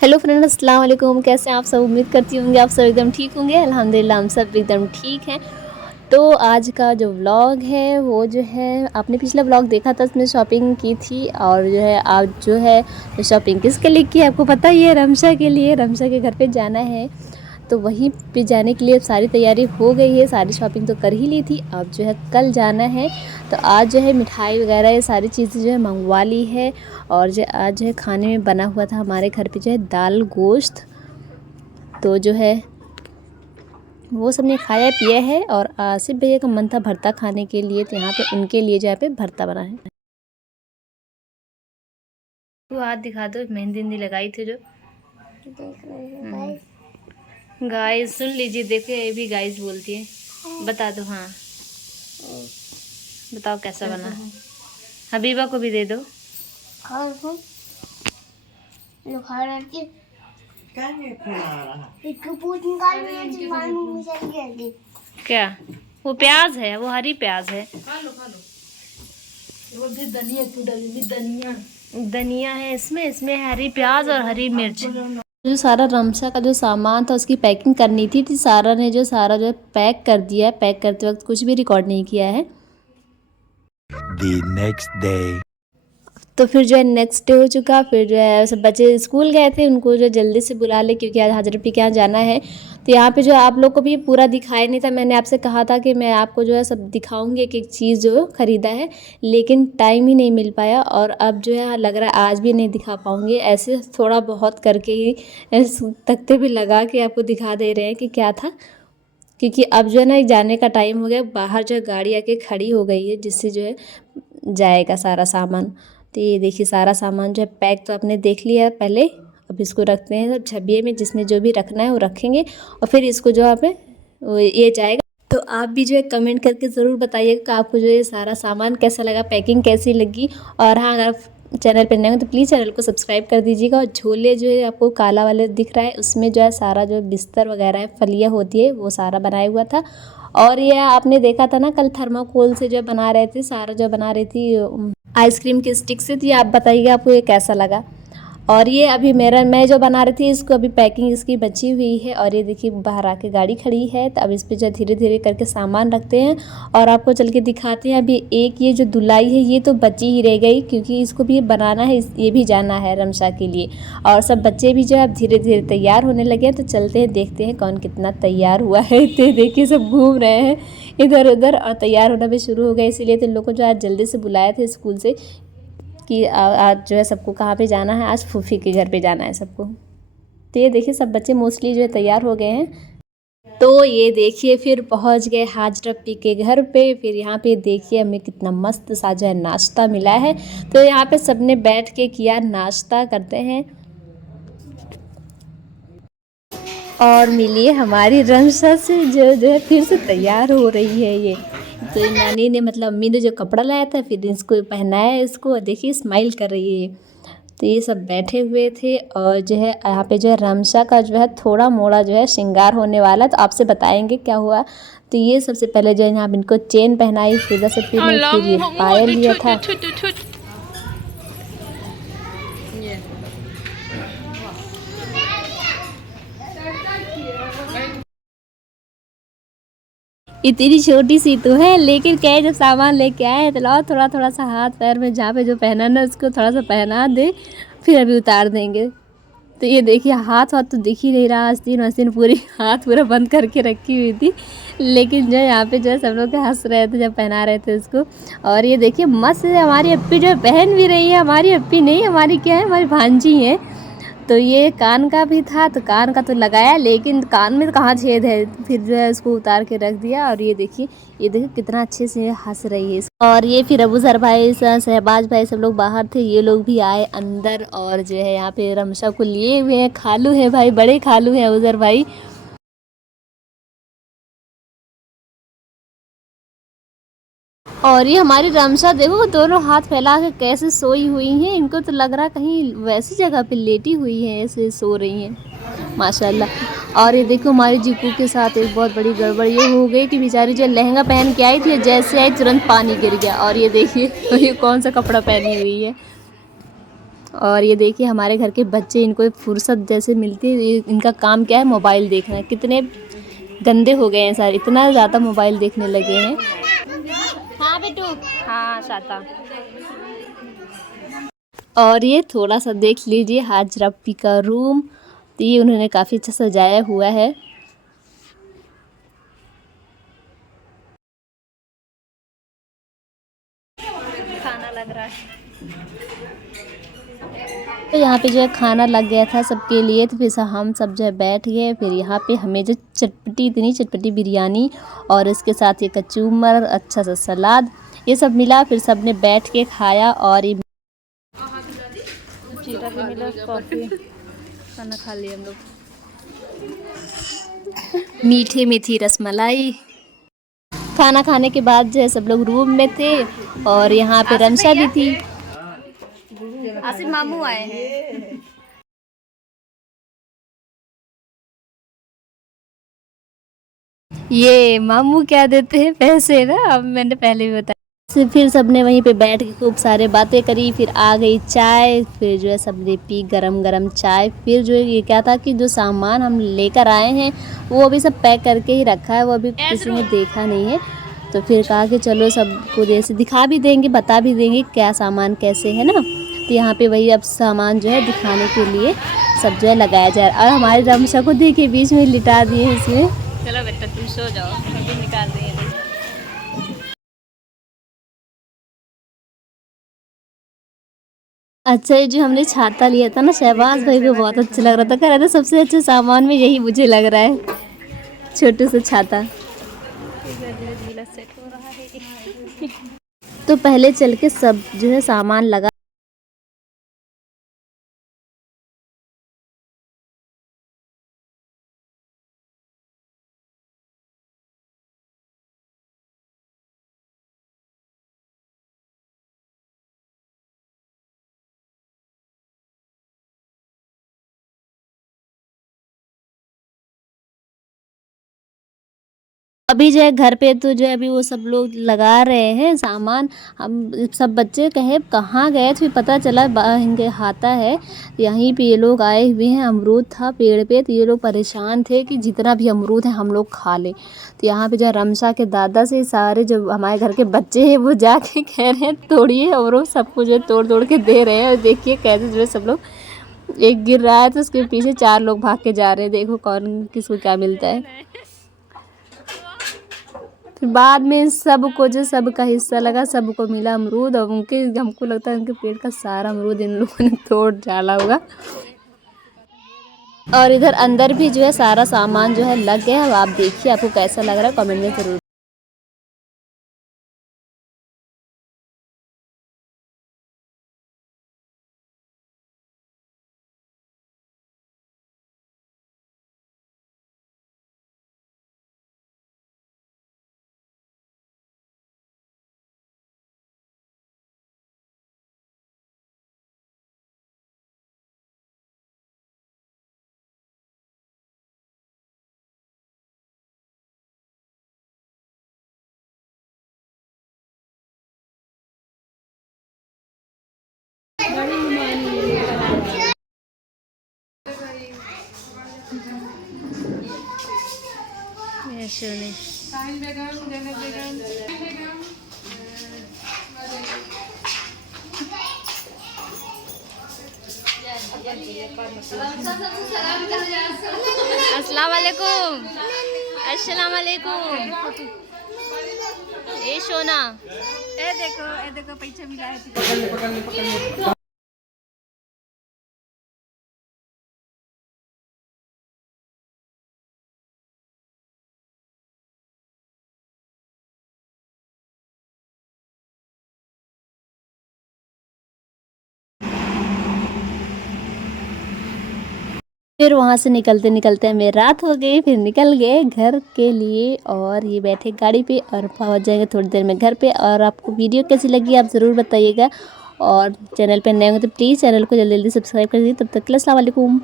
Hello friend, अस्सलाम वालेकुम। कैसे हैं आप सब? उम्मीद करती होंगे आप सब एकदम ठीक होंगे। अल्हम्दुलिल्लाह हम सब एकदम ठीक हैं। तो आज का जो व्लॉग है वो जो है, आपने पिछला व्लॉग देखा था, उसमें शॉपिंग की थी। और जो है आज जो है शॉपिंग किसके लिए की है आपको पता ही है, रमशा के लिए। रमशा के घर पे जाना है, तो वहीं पे जाने के लिए सारी तैयारी हो गई है। सारी शॉपिंग तो कर ही ली थी, अब जो है कल जाना है। तो आज जो है मिठाई वगैरह ये सारी चीज़ें जो है मंगवा ली है। और जो आज जो है खाने में बना हुआ था हमारे घर पे जो है दाल गोश्त, तो जो है वो सब ने खाया पिया है। और आसिफ भैया का मन था भरता खाने के लिए, तो यहाँ पे उनके लिए जो है पे भरता बना है। तो हाथ दिखा दो, मेहंदी वहंदी लगाई थी जो। गाइस सुन लीजिए, देखो ये भी गाइस बोलती है। बता दो। हाँ बताओ कैसा बना। हबीबा को भी दे दो। क्या वो प्याज है? वो हरी प्याज है। खा लो खा लो। वो भी धनिया क्यों डाली? धनिया है इसमें हरी प्याज और हरी मिर्च। जो सारा रमशा का जो सामान था उसकी पैकिंग करनी थी सारा ने जो पैक कर दिया है। पैक करते वक्त कुछ भी रिकॉर्ड नहीं किया है। The next day. तो फिर जो है नेक्स्ट डे हो चुका। फिर जो है सब बच्चे स्कूल गए थे, उनको जो जल्दी से बुला ले क्योंकि आज हाजर पी के यहाँ जाना है। तो यहाँ पे जो आप लोग को भी पूरा दिखाया नहीं था। मैंने आपसे कहा था कि मैं आपको जो है सब दिखाऊंगी, एक एक चीज़ जो ख़रीदा है, लेकिन टाइम ही नहीं मिल पाया। और अब जो है लग रहा है आज भी नहीं दिखा पाऊँगी। ऐसे थोड़ा बहुत करके ही तख्ते पे लगा के आपको दिखा दे रहे हैं कि क्या था, क्योंकि अब जो है ना जाने का टाइम हो गया। बाहर जो है गाड़ी आके खड़ी हो गई है, जिससे जो है जाएगा सारा सामान। तो ये देखिए सारा सामान जो है पैक तो आपने देख लिया है पहले। अब इसको रखते हैं सब झबिये में, जिसमें जो भी रखना है वो रखेंगे और फिर इसको जो आप ये जाएगा। तो आप भी जो है कमेंट करके ज़रूर बताइएगा कि आपको जो ये सारा सामान कैसा लगा, पैकिंग कैसी लगी। और हाँ, अगर चैनल पर नए हो तो प्लीज़ चैनल को सब्सक्राइब कर दीजिएगा। और झोले जो है आपको काला वाले दिख रहा है, उसमें जो है सारा जो बिस्तर वगैरह है, फलियाँ होती है, वो सारा बनाया हुआ था। और ये आपने देखा था ना कल थर्माकोल से जो बना रहे थे, सारा जो बना रही थी आइसक्रीम की स्टिक से। तो ये आप बताइएगा आपको ये कैसा लगा। और ये अभी मैं जो बना रही थी इसको, अभी पैकिंग इसकी बची हुई है। और ये देखिए बाहर आके गाड़ी खड़ी है, तो अब इस पर जो धीरे धीरे करके सामान रखते हैं और आपको चल के दिखाते हैं। अभी एक ये जो धुलाई है ये तो बची ही रह गई, क्योंकि इसको भी बनाना है, ये भी जाना है रमशा के लिए। और सब बच्चे भी जो है अब धीरे धीरे तैयार होने लगे हैं। तो चलते हैं, देखते हैं कौन कितना तैयार हुआ है। तो देखिए सब घूम रहे हैं इधर उधर और तैयार होना भी शुरू हो गया। इसीलिए तो इन लोगों को जो आज जल्दी से बुलाया थे स्कूल से कि आज जो है सबको कहाँ पे जाना है, आज फूफी के घर पे जाना है सबको। तो ये देखिए सब बच्चे मोस्टली जो है तैयार हो गए हैं। तो ये देखिए फिर पहुंच गए हाजरा पी के घर पे। फिर यहाँ पे देखिए हमें कितना मस्त सा जो है नाश्ता मिला है। तो यहाँ पे सबने बैठ के किया नाश्ता करते हैं। और मिलिए हमारी रमशा से जो है फिर से तैयार हो रही है ये। तो नानी ने मतलब अम्मी ने जो कपड़ा लाया था फिर इसको पहनाया, इसको देखिए स्माइल कर रही है। तो ये सब बैठे हुए थे और जो है यहाँ पे जो है रमशा का जो है थोड़ा मोड़ा जो है श्रृंगार होने वाला, तो आपसे बताएंगे क्या हुआ। तो ये सबसे पहले जो है यहाँ इनको चेन पहनाई, फिर से फिर ये पायल लिया था। इतनी छोटी सी तो है, लेकिन क्या है जब सामान लेके आए तो लाओ थोड़ा थोड़ा सा हाथ पैर में जहाँ पे जो पहनाना उसको थोड़ा सा पहना दे, फिर अभी उतार देंगे। तो ये देखिए हाथ तो दिख ही नहीं रहा। आस्तीन वास्तीन पूरी हाथ पूरा बंद करके रखी हुई थी, लेकिन जो यहाँ पे जो है सब लोग हंस रहे थे जब पहना रहे थे उसको। और ये देखिए मस्त हमारी अप्पी जो पहन भी रही है। हमारी अप्पी नहीं, हमारी क्या है, हमारी भांजी है। तो ये कान का भी था, तो कान का तो लगाया, लेकिन कान में कहाँ छेद है, फिर जो है उसको उतार के रख दिया। और ये देखिए कितना अच्छे से हंस रही है। और ये फिर अबूजर भाई शहबाज भाई सब लोग बाहर थे, ये लोग भी आए अंदर। और जो है यहाँ पे रमशा को लिए हुए हैं, खालू है भाई, बड़े खालू हैं अबूजर भाई। और ये हमारी रमशा देखो दोनों हाथ फैला के कैसे सोई हुई हैं। इनको तो लग रहा कहीं वैसी जगह पे लेटी हुई हैं, ऐसे सो रही हैं माशाल्लाह। और ये देखो हमारी जीकू के साथ एक बहुत बड़ी गड़बड़ ये हो गई कि बेचारी जो लहंगा पहन के आई थी, जैसे आई तुरंत पानी गिर गया। और ये देखिए ये कौन सा कपड़ा पहनी हुई है। और ये देखिए हमारे घर के बच्चे, इनको फुर्सत जैसे मिलती है, इनका काम क्या है, मोबाइल देखना। कितने गंदे हो गए हैं सारे, इतना ज़्यादा मोबाइल देखने लगे हैं। हाँ बेटू, हाँ शाता। और ये थोड़ा सा देख लीजिए हाजरा अप्पी का रूम, तो ये उन्होंने काफ़ी अच्छा सजाया हुआ है। खाना लग रहा है, तो यहाँ पे जो है खाना लग गया था सबके लिए, तो फिर हम सब जो है बैठ गए। फिर यहाँ पे हमें जो चटपटी, इतनी चटपटी बिरयानी और इसके साथ ये कचूमर, अच्छा सा सलाद, ये सब मिला। फिर सब ने बैठ के खाया और ये चीटा भी मिला, कॉफ़ी, खाना खा लिया हम लोग। मीठे में थी रसमलाई। खाना खाने के बाद जो है सब लोग रूम में थे और यहाँ पे रमशा भी थी। आसिफ मामू आए हैं। ये मामू क्या देते हैं पैसे ना, अब मैंने पहले भी बताया। फिर सबने वहीं पे बैठ के खूब सारे बातें करी। फिर आ गई चाय, फिर जो है सबने पी गरम गरम चाय। फिर जो है ये क्या था कि जो सामान हम लेकर आए हैं वो अभी सब पैक करके ही रखा है, वो अभी किसी ने देखा नहीं है। तो फिर कहा कि चलो सबको जैसे दिखा भी देंगे, बता भी देंगे क्या सामान कैसे है ना। तो यहाँ पे वही अब सामान जो है दिखाने के लिए सब जो है लगाया जाए। और हमारे रमशा को देखिए बीच में लिटा दिए इसमें। चलो बेटा तुम सो जाओ, अभी निकाल देंगे। अच्छा, ये जो हमने छाता लिया था ना, शहबाज भाई को बहुत अच्छा लग रहा था, कह रहा था सबसे अच्छा सामान में यही मुझे लग रहा है, छोटू सा छाता। सेट हो रहा है। तो पहले चल के सब जो है सामान लगा। अभी जो है घर पे तो जो है अभी वो सब लोग लगा रहे हैं सामान। हम सब बच्चे कहे कहाँ गए, फिर पता चला इनके हाथा है यहीं पे, ये लोग आए हुए हैं। अमरूद था पेड़ पे, तो ये लोग परेशान थे कि जितना भी अमरूद है हम लोग खा लें। तो यहाँ पे जो है रमशा के दादा से सारे जो हमारे घर के बच्चे हैं वो जाके कह रहे हैं तोड़िए, और वो सबको जो है तोड़ तोड़ के दे रहे हैं। और देखिए कैसे जो है सब लोग, एक गिर रहा है तो उसके पीछे 4 लोग भाग के जा रहे हैं। देखो कौन किसको क्या मिलता है। फिर बाद में सबको जो सबका हिस्सा लगा, सबको मिला अमरूद। और उनके, हमको लगता है उनके पेट का सारा अमरूद इन लोगों ने तोड़ डाला होगा। और इधर अंदर भी जो है सारा सामान जो है लग गया। अब आप देखिए आपको कैसा लग रहा है, कमेंट में ज़रूर। अस्सलाम वालेकुम, अस्सलाम वालेकुम। ए सोना, ए देखो पैसा मिला है। फिर वहाँ से निकलते निकलते हमें रात हो गई। फिर निकल गए घर के लिए और ये बैठे गाड़ी पे और पहुँच जाएंगे थोड़ी देर में घर पे। और आपको वीडियो कैसी लगी आप ज़रूर बताइएगा। और चैनल पे नए हो तो प्लीज़ चैनल को जल्दी जल्दी सब्सक्राइब कर दीजिए। तब तक के लिए अस्सलाम वालेकुम।